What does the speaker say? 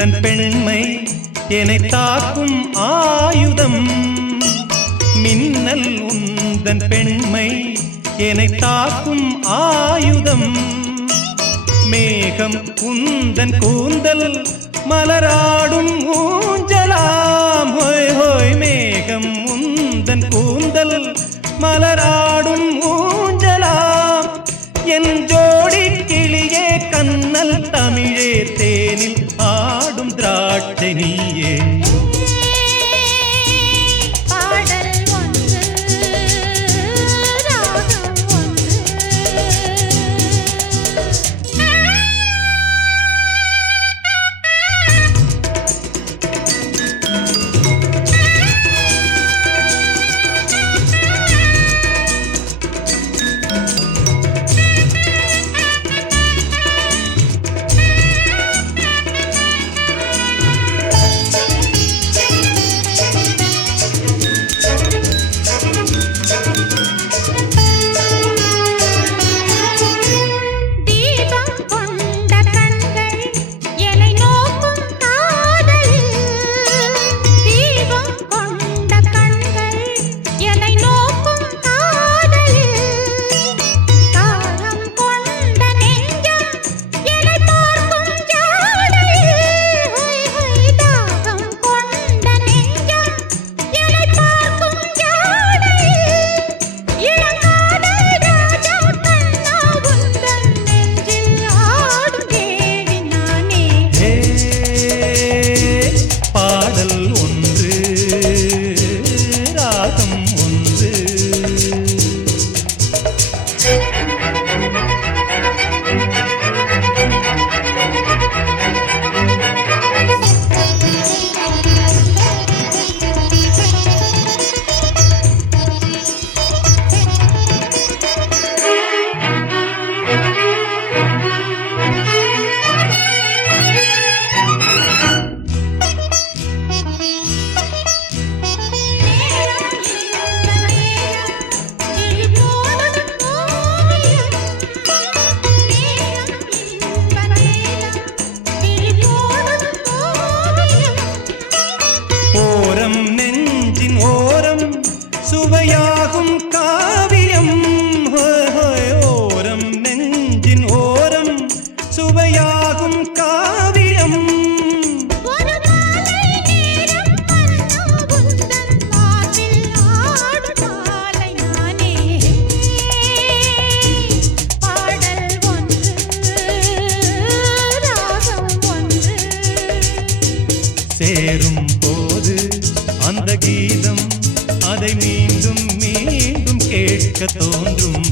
உந்தன் பெண்மை என்னை தாக்கும் ஆயுதம். மின்னல் உந்தன் பெண்மை என்னை தாக்கும் ஆயுதம். மேகம் உந்தன் கூந்தல் மலராடும் ஊஞ்சலாம். ஹோய் ஹோய் மேகம் உந்தன் கூந்தல் மலராடும் ஊஞ்சலாம். என் ஜோடி கிளியே கண்ணல் தமிழே தேனில் ஆடும் திராட்சை நீயே. நெஞ்சின் ஓரம் சுவையாகும் காவியம். ஓரம் நெஞ்சின் ஓரம் சுவையாகும் காவியம். சேரும் போது அந்த கீதம் அதை மீண்டும் மீண்டும் கேட்க தோன்றும்.